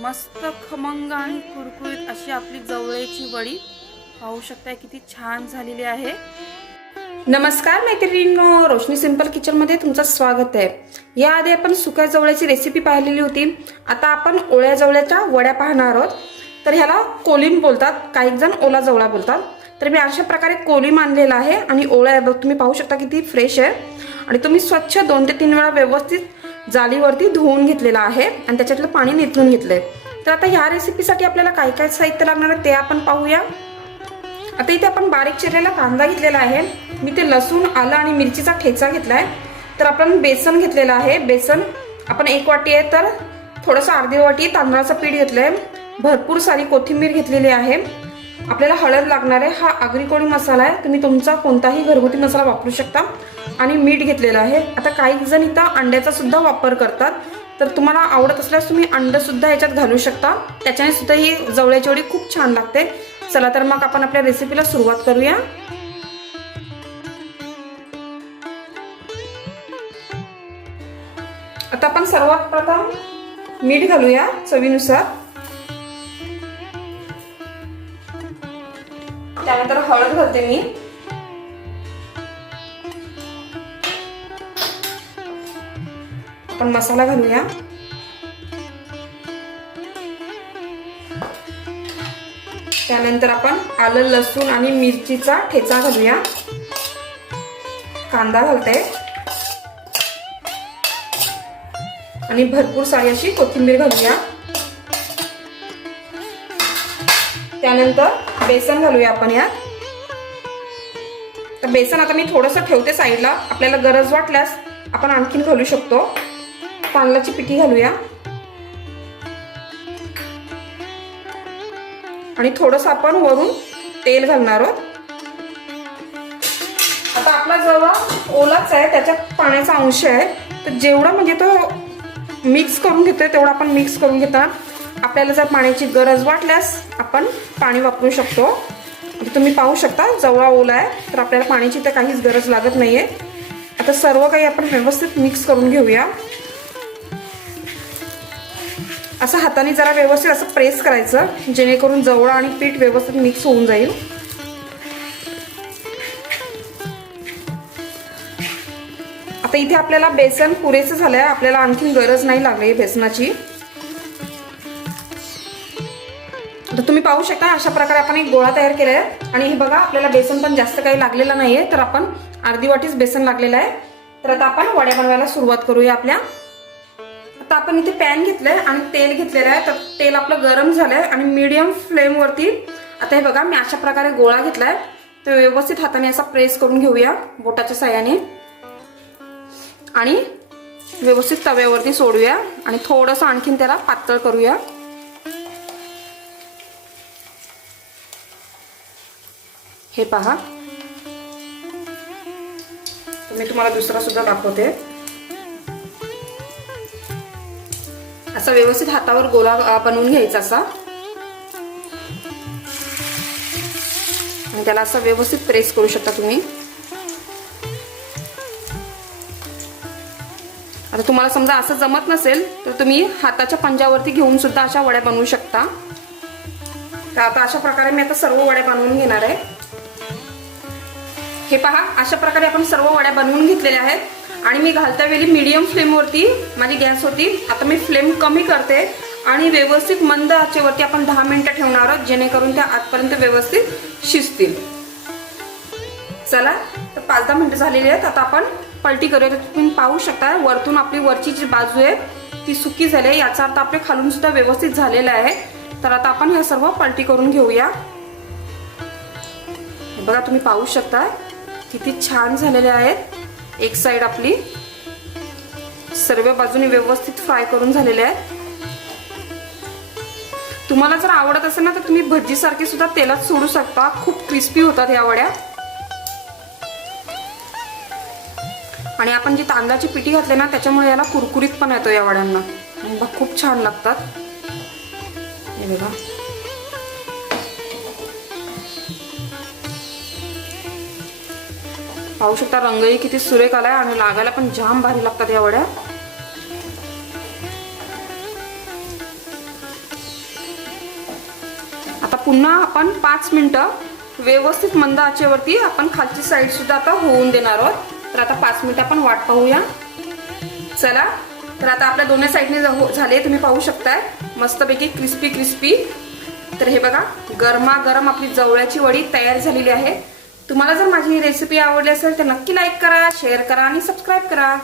मस्त खमंग आणि कुरकुरीत अशी आपली जवळची वडी पाहू शकता किती छान झालेली आहे। नमस्कार मैत्रिणींनो, रोशनी सिंपल किचन मध्ये तुमचं स्वागत आहे। याआधी आपण सुक्या जवळची रेसिपी पाहिलेली होती। आता आपण ओल्या जवळच्या वड्या पाहणार आहोत। तर ह्याला कोलिम बोलतात, काही जण ओला जवळा बोलतात। तर मी अशा प्रकारे कोलिम आणलेला आहे आणि ओला तुम्ही पाहू शकता किती फ्रेश आहे आणि तुम्ही स्वच्छ 2 ते 3 वेळा व्यवस्थित जालीवरती धुवून घेतलेला आहे आणि त्याच्यातलं पाणी निथळून घेतलंय। तर आता ह्या रेसिपीसाठी आपल्याला काय काय साहित्य लागणार आहे ते आपण पाहूया। आता इथे आपण बारीक चिरलेला कांदा घेतलेला आहे, मी ते लसूण, आलं आणि मिरचीचा ठेचा घेतलाय। तर आपण बेसन घेतलेला आहे, बेसन आपण 1 वाटी आहे तर थोडंसं अर्धी वाटी तांदळाचं पीठ घेतलंय। भरपूर सारी कोथिंबीर घेतलेली आहे। आपल्याला हळद लागणार आहे, हा आगरी कोळी मसाला आहे, तुम्ही तुमचा कोणताही घरगुती मसाला वापरू शकता। आणि मीठ घेतलेलं आहे। आता काही जण इथं अंड्याचा सुद्धा वापर करतात, तर तुम्हाला आवडत असल्यास तुम्ही अंड सुद्धा याच्यात घालू शकता, त्याच्याने सुद्धा ही जवळची वडी खूप छान लागते। चला तर मग आपण आपल्या रेसिपीला सुरुवात करूया। आता आपण सर्वात प्रथम मीठ घालूया चवीनुसार, त्यानंतर हळद घालते मी, आपण मसाला घालूया, त्यानंतर आपण आलं, लसूण आणि मिरचीचा ठेचा घालूया, कांदा घालते आणि भरपूर सारी अशी कोथिंबीर घालूया। त्यानंतर बेसन घालूया आपण यात। तर बेसन आता मी थोडंसं ठेवते साईडला, आपल्याला गरज वाटल्यास आपण आणखीन घालू शकतो। तांदळाची पिठी घालूया आणि थोडंसं आपण वरून तेल घालणार आहोत। आता आपला जवळ ओलाच आहे, त्याच्यात पाण्याचा अंश आहे, तर जेवढा म्हणजे तो मिक्स करून घेतोय तेवढा आपण मिक्स करून घेता। आपल्याला जर पाण्याची गरज वाटल्यास आपण पाणी वापरू शकतो। तुम्ही पाहू शकता जवळ ओला आहे तर आपल्याला पाण्याची तर काहीच गरज लागत नाहीये। आता सर्व काही आपण व्यवस्थित मिक्स करून घेऊया। असं हाताने जरा व्यवस्थित असं प्रेस करायचं, जेणेकरून जवळ आणि पीठ व्यवस्थित मिक्स होऊन जाईल। आता इथे आपल्याला बेसन पुरेसं झालंय, आपल्याला आणखीन गरज नाही लागली बेसनाची। तर तुम्ही पाहू शकता अशा प्रकारे आपण एक गोळा तयार केलाय आणि हे बघा आपल्याला बेसन पण जास्त काही लागलेलं नाहीये, तर आपण अर्धी वाटीच बेसन लागलेलं आहे। तर आता आपण वड्या बनवायला सुरुवात करूया आपल्या। आता आपण इथे पॅन घेतलंय आणि तेल घेतलेलं आहे, तर तेल आपलं गरम झालंय आणि मीडियम फ्लेम वरती आता हे बघा मी अशा प्रकारे गोळा घेतलाय, तर व्यवस्थित हाताने असा प्रेस करून घेऊया बोटाच्या साहाय्याने आणि व्यवस्थित तव्यावरती सोडूया आणि थोडंसं आणखीन त्याला पातळ करूया। हे पहा, मी तुम्हाला दुसरा सुद्धा दाखवते। असा व्यवस्थित हातावर गोळा बनवून घ्यायचा असा आणि त्याला असं व्यवस्थित प्रेस करू शकता तुम्ही। आता तुम्हाला समजा असं जमत नसेल तर तुम्ही हाताच्या पंजावरती घेऊन सुद्धा अशा वड्या बनवू शकता। तर आता अशा प्रकारे मी आता सर्व वड्या बनवून घेणार आहे। हे पहा अशा प्रकारे आपण सर्व वड्या बनवून घेतलेल्या आहेत आणि मी घालत्या वेळी मीडियम फ्लेम वरती माझी गॅस होती, आता मी फ्लेम कमी करते आणि व्यवस्थित मंद आचेवरती आपण 10 मिनिटं ठेवणार आहोत, जेणेकरून त्या आतपर्यंत व्यवस्थित शिजतील। चला तर 5-10 मिनिटं झालेली आहेत, आता आपण पलटी करूया। तुम्ही पाहू शकता वरतून आपली वरची जी बाजू आहे ती सुकी झाली आहे, याचा अर्थ आपले खालून सुद्धा व्यवस्थित झालेलं आहे। तर आता आपण हे सर्व पलटी करून घेऊया। हे बघा तुम्ही पाहू शकता किती छान झालेले आहेत। एक साइड आपली सर्व बाजूने व्यवस्थित फ्राय करून झालेले आहेत। तुम्हाला जर आवडत असेल ना तर तुम्ही भजी सारखी सुद्धा तेलात सोडू शकता, खूप क्रिस्पी होतात या वड्या। आणि आपण जी तांदळाची पिठी घातली ना त्याच्यामुळे याला कुरकुरीत पण येतो या वड्यांना, खूप छान लागतात। हे बघा पाहू शकता रंगही किती सुरेख आलाय आणि लागायला पण जाम भारी लागतात या वड्या। पुन्हा आपण 5 मिनिटं व्यवस्थित मंद आचेवरती आपण खालची साईड सुद्धा आता होऊन देणार आहोत. तर आता 5 मिनिटं आपण वाट पाहूया. चला, तर आता आपल्या दोन्ही साईडने झाले, तुम्ही पाहू शकताय मस्तपैकी क्रिस्पी क्रिस्पी. तर हे बघा, गरमागरम आपली जवळ्याची वडी तयार झालेली आहे. तुम्हाला जर माझी ही रेसिपी आवडली असेल तर नक्की लाईक करा, शेअर करा आणि सबस्क्राईब करा.